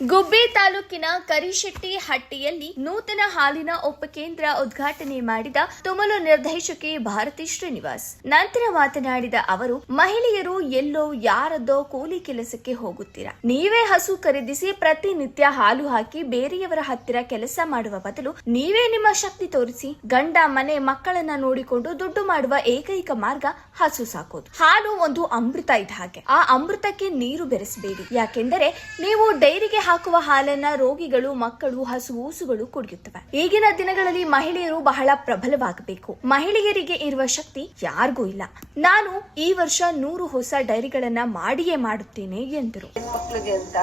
ಗುಬ್ಬಿ ತಾಲೂಕಿನ ಕರಿಶೆಟ್ಟಿಹಟ್ಟಿಯಲ್ಲಿ ನೂತನ ಹಾಲಿನ ಉಪಕೇಂದ್ರ ಉದ್ಘಾಟನೆ ಮಾಡಿದ ತುಮಲು ನಿರ್ದೇಶಕಿ ಭಾರತಿ ಶ್ರೀನಿವಾಸ್. ನಂತರ ಮಾತನಾಡಿದ ಅವರು, ಮಹಿಳೆಯರು ಎಲ್ಲೋ ಯಾರದ್ದೋ ಕೂಲಿ ಕೆಲಸಕ್ಕೆ ಹೋಗುತ್ತೀರಾ, ನೀವೇ ಹಸು ಖರೀದಿಸಿ ಪ್ರತಿನಿತ್ಯ ಹಾಲು ಹಾಕಿ ಬೇರೆಯವರ ಹತ್ತಿರ ಕೆಲಸ ಮಾಡುವ ಬದಲು ನೀವೇ ನಿಮ್ಮ ಶಕ್ತಿ ತೋರಿಸಿ ಗಂಡ ಮನೆ ಮಕ್ಕಳನ್ನ ನೋಡಿಕೊಂಡು ದುಡ್ಡು ಮಾಡುವ ಏಕೈಕ ಮಾರ್ಗ ಹಸು ಸಾಕೋದು. ಹಾಲು ಒಂದು ಅಮೃತ ಇದ್ದ ಹಾಗೆ. ಆ ಅಮೃತಕ್ಕೆ ನೀರು ಬೆರೆಸಬೇಡಿ. ಯಾಕೆಂದರೆ ನೀವು ಡೈರಿಗೆ ಹಾಕುವ ಹಾಲನ್ನ ರೋಗಿಗಳು, ಮಕ್ಕಳು, ಹಸುಗಳು ಕುಡಿಯುತ್ತವೆ. ಈಗಿನ ದಿನಗಳಲ್ಲಿ ಮಹಿಳೆಯರು ಬಹಳ ಪ್ರಬಲವಾಗಬೇಕು. ಮಹಿಳೆಯರಿಗೆ ಇರುವ ಶಕ್ತಿ ಯಾರಿಗೂ ಇಲ್ಲ. ನಾನು ಈ ವರ್ಷ 100 ಹೊಸ ಡೈರಿಗಳನ್ನ ಮಾಡಿಯೇ ಮಾಡುತ್ತೇನೆ ಎಂದರು. ಹೆಣ್ಮಕ್ಳಿಗೆ ಅಂತ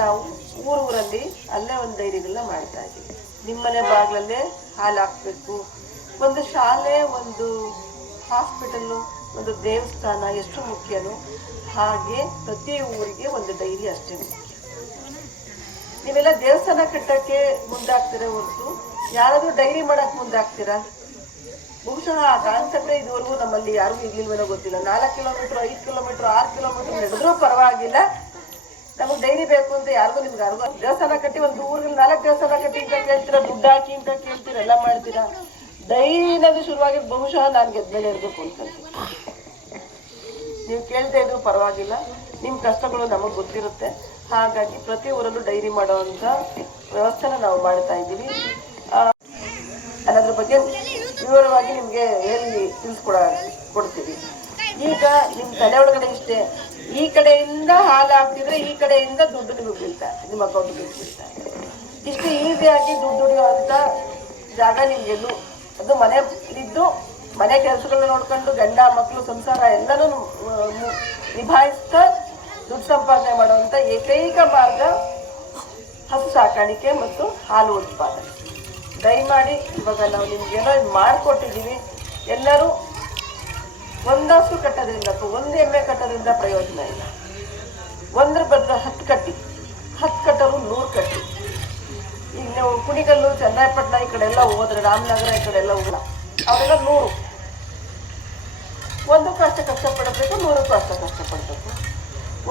ನಾವು ಊರಲ್ಲಿ ಅಲ್ಲೇ ಒಂದು ಡೈರಿಗಳನ್ನ ಮಾಡ್ತಾ ಇದ್ದೀವಿ. ನಿಮ್ಮನೆ ಬಾಗ್ಲಲ್ಲೇ ಹಾಲು ಹಾಕ್ಬೇಕು. ಒಂದು ಶಾಲೆ, ಒಂದು ಹಾಸ್ಪಿಟಲ್, ಒಂದು ದೇವಸ್ಥಾನ ಎಷ್ಟು ಮುಖ್ಯನೋ ಹಾಗೆ ಪ್ರತಿ ಊರಿಗೆ ಒಂದು ಡೈರಿ ಅಷ್ಟೇ ಮುಖ್ಯ. ನೀವೆಲ್ಲ ದೇವಸ್ಥಾನ ಕಟ್ಟಕ್ಕೆ ಮುಂದಾಗ್ತೀರಾ ಹೊರತು ಯಾರಾದ್ರೂ ಡೈರಿ ಮಾಡಕ್ ಮುಂದಾಗ್ತೀರಾ? ಬಹುಶಃ ಆ ಕಾನ್ಸೆಪ್ಟೇ ಇದುವರೆಗೂ ನಮ್ಮಲ್ಲಿ ಯಾರಿಗೂ ಇರ್ಲಿಲ್ವೇನೋ ಗೊತ್ತಿಲ್ಲ. 4 ಕಿಲೋಮೀಟರ್, 5 ಕಿಲೋಮೀಟರ್, 6 ಕಿಲೋಮೀಟರ್ ನಡೆದ್ರೂ ಪರವಾಗಿಲ್ಲ, ನಮಗೆ ಡೈರಿ ಬೇಕು ಅಂತ ಯಾರಿಗೂ ನಿಮ್ಗೆ ಯಾರಿಗೂ. ದೇವಸ್ಥಾನ ಕಟ್ಟಿ ಒಂದು ಊರಿಗೆ 4 ದೇವಸ್ಥಾನ ಕಟ್ಟಿ ಅಂತ ಕೇಳ್ತೀರಾ, ದುಡ್ಡು ಹಾಕಿ ಅಂತ ಕೇಳ್ತೀರಾ, ಎಲ್ಲ ಮಾಡ್ತೀರಾ. ಡೈರಿನಾದ್ರು ಶುರುವಾಗಿ ಬಹುಶಃ ನಾನು ಗೆದ್ಮೇಲೆ ಇರಬೇಕು ಅನ್ಕೊಂತೀನಿ. ನೀವು ಕೇಳ್ತಾ ಇದ್ರು ಪರವಾಗಿಲ್ಲ, ನಿಮ್ಮ ಕಷ್ಟಗಳು ನಮಗೆ ಗೊತ್ತಿರುತ್ತೆ. ಹಾಗಾಗಿ ಪ್ರತಿ ಊರಲ್ಲೂ ಡೈರಿ ಮಾಡುವಂಥ ವ್ಯವಸ್ಥೆನ ನಾವು ಮಾಡ್ತಾ ಇದ್ದೀವಿ. ಅನ್ನೋದ್ರ ಬಗ್ಗೆ ವಿವರವಾಗಿ ನಿಮಗೆ ಹೇಳಿ ಕೊಡ್ತೀವಿ. ಈಗ ನಿಮ್ಮ ತಲೆ ಒಳಗಡೆ ಇಷ್ಟೇ, ಈ ಕಡೆಯಿಂದ ಹಾಲು ಹಾಕ್ತಿದ್ರೆ ಈ ಕಡೆಯಿಂದ ದುಡ್ಡು ನಿಮಗೆ ಬೀಳ್ತಾ, ನಿಮ್ಮ ಅಕೌಂಟ್ಗೆ ಬೀಳ್ತಾರೆ. ಇಷ್ಟು ಈಸಿಯಾಗಿ ದುಡ್ಡು ದುಡಿಯುವಂಥ ಜಾಗ ನಿಮಗೆಲ್ಲೂ, ಅದು ಮನೆಯಲ್ಲಿದ್ದು ಮನೆ ಕೆಲಸಗಳನ್ನ ನೋಡ್ಕೊಂಡು ಗಂಡ ಮಕ್ಕಳು ಸಂಸಾರ ಎಲ್ಲನೂ ನಿಭಾಯಿಸ್ತಾ ದುಡ್ಡು ಸಂಪಾದನೆ ಮಾಡುವಂಥ ಏಕೈಕ ಮಾರ್ಗ ಹಸು ಸಾಕಾಣಿಕೆ ಮತ್ತು ಹಾಲು ಉತ್ಪಾದನೆ. ದಯಮಾಡಿ ಇವಾಗ ನಾವು ನಿಮ್ಗೇನೋ ಮಾಡಿಕೊಟ್ಟಿದ್ದೀವಿ. ಎಲ್ಲರೂ ಒಂದು ಹಸು ಕಟ್ಟೋದ್ರಿಂದ ಅಥವಾ ಒಂದು ಎಮ್ಮೆ ಕಟ್ಟೋದ್ರಿಂದ ಪ್ರಯೋಜನ ಇಲ್ಲ. ಒಂದ್ರ ಬದಲು 10 ಕಟ್ಟಿ, 10 ಕಟ್ಟರು 100 ಕಟ್ಟಿ. ಈಗ ನೀವು ಕುಣಿಗಲ್ಲು, ಚನ್ನರಾಯಪಟ್ಟಣ ಈ ಕಡೆ ಎಲ್ಲ ಹೋದ್ರೆ, ರಾಮನಗರ ಈ ಕಡೆ ಎಲ್ಲ ಹೋಗಲ್ಲ, ಅವರೆಲ್ಲ 100. ಒಂದಕ್ಕೂ ಅಷ್ಟೇ ಕಷ್ಟಪಡಬೇಕು, 100ಕ್ಕೂ ಅಷ್ಟೇ ಕಷ್ಟಪಡಬೇಕು.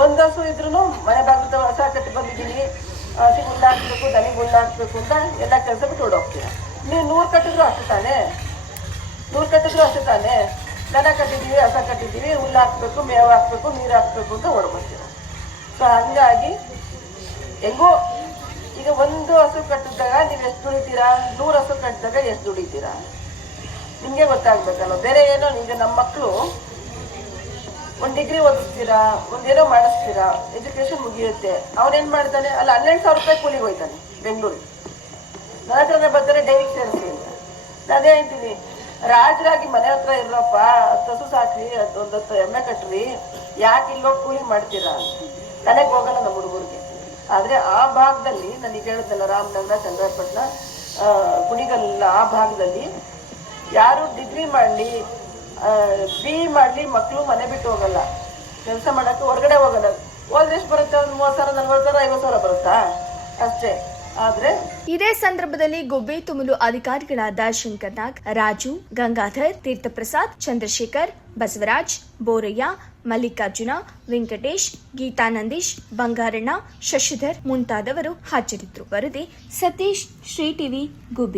ಒಂದು ಹಸು ಇದ್ರೂ ಮನೆ ಬಾಗಿಲು ಹೊಸ ಕಟ್ಟಿ ಬಂದಿದ್ದೀನಿ, ಹಸಿ ಹುಲ್ಲು ಹಾಕ್ಬೇಕು, ದನಿಗೆ ಹುಲ್ಲು ಹಾಕ್ಬೇಕು ಅಂತ ಎಲ್ಲ ಕೆಲಸ ಬಿಟ್ಟು ಓಡೋಗ್ತೀರ. ನೀವು 100 ಕಟ್ಟಿದ್ರು ಅಷ್ಟೇ ತಾನೇ, 100 ಕಟ್ಟಿದ್ರು ಅಷ್ಟೇ ತಾನೇ. ದನ ಕಟ್ಟಿದ್ದೀವಿ, ಹಸ ಕಟ್ಟಿದ್ದೀವಿ, ಹುಲ್ಲು ಹಾಕ್ಬೇಕು, ಮೇವು ಹಾಕ್ಬೇಕು, ನೀರು ಹಾಕ್ಬೇಕು ಅಂತ ಓಡ್ಬರ್ತೀರ. ಸೊ ಹಂಗಾಗಿ ಹೆಂಗೋ ಈಗ ಒಂದು ಹಸು ಕಟ್ಟಿದಾಗ ನೀವು ಎಷ್ಟು ದುಡಿತೀರಾ, 100 ಹಸು ಕಟ್ಟಿದಾಗ ಎಷ್ಟು ದುಡಿತೀರಾ ನಿಮಗೆ ಗೊತ್ತಾಗ್ಬೇಕಲ್ಲ. ಬೇರೆ ಏನೋ, ಈಗ ನಮ್ಮ ಮಕ್ಕಳು ಒಂದು ಡಿಗ್ರಿ ಓದಿಸ್ತೀರಾ, ಒಂದೇನೋ ಮಾಡಿಸ್ತೀರಾ, ಎಜುಕೇಶನ್ ಮುಗಿಯುತ್ತೆ, ಅವನೇನು ಮಾಡ್ತಾನೆ, ಅಲ್ಲ 12,000 ರೂಪಾಯಿ ಕೂಲಿಗೆ ಹೋಯ್ತಾನೆ ಬೆಂಗಳೂರಿಗೆ. ನನ್ನ ಹತ್ರನೇ ಬರ್ತಾರೆ ಡೈರಿಗೆ ಸೇರಿಸಿ ಅಂತ. ಅದೇ ಹೇಳ್ತೀನಿ, ರಾಜರಾಗಿ ಮನೆ ಹತ್ರ ಇರಪ್ಪ, 10 ಹಸು ಸಾಕ್ರಿ, ಒಂದು 10 ಎಮ್ಮೆ ಕಟ್ರಿ, ಯಾಕೆ ಇಲ್ಲೋಗಿ ಕೂಲಿ ಮಾಡ್ತೀರಾ ಅಂತ ತಲೆಗೆ ಹೋಗಲ್ಲ ನಮ್ಮ ಹುಡುಗರಿಗೆ. ಆದರೆ ಆ ಭಾಗದಲ್ಲಿ ನನಗೆ ಹೇಳಿದ್ನಲ್ಲ, ರಾಮನಗರ, ಚನ್ನರಾಯಪಟ್ಟಣ, ಕುಣಿಗಲ್ಲ, ಆ ಭಾಗದಲ್ಲಿ ಯಾರು ಡಿಗ್ರಿ ಮಾಡಲಿ, BE ಮಾಡಲಿ, ಮಕ್ಕಳು ಮನೆ ಬಿಟ್ಟು ಹೋಗಲ್ಲ, ಕೆಲಸ ಮಾಡೋಕ್ಕೆ ಹೊರಗಡೆ ಹೋಗಲ್ಲ. ಹೋದ್ರೆ ಎಷ್ಟು ಬರುತ್ತೆ? ಒಂದು 30,000, 40,000, 50,000 ಬರುತ್ತಾ ಅಷ್ಟೇ. ಆದ್ರೆ ಇದೇ ಸಂದರ್ಭದಲ್ಲಿ ಗುಬ್ಬಿ ತುಮಲು ಅಧಿಕಾರಿಗಳಾದ ಶಂಕರ್ನಾಗ್, ರಾಜು, ಗಂಗಾಧರ್, ತೀರ್ಥಪ್ರಸಾದ್, ಚಂದ್ರಶೇಖರ್, ಬಸವರಾಜ್, ಬೋರಯ್ಯ, ಮಲ್ಲಿಕಾರ್ಜುನ, ವೆಂಕಟೇಶ್, ಗೀತಾನಂದೀಶ್, ಬಂಗಾರಣ್ಣ, ಶಶಿಧರ್ ಮುಂತಾದವರು ಹಾಜರಿದ್ದರು. ವರದಿ ಸತೀಶ್, ಶ್ರೀ ಟಿವಿ, ಗುಬ್ಬಿ.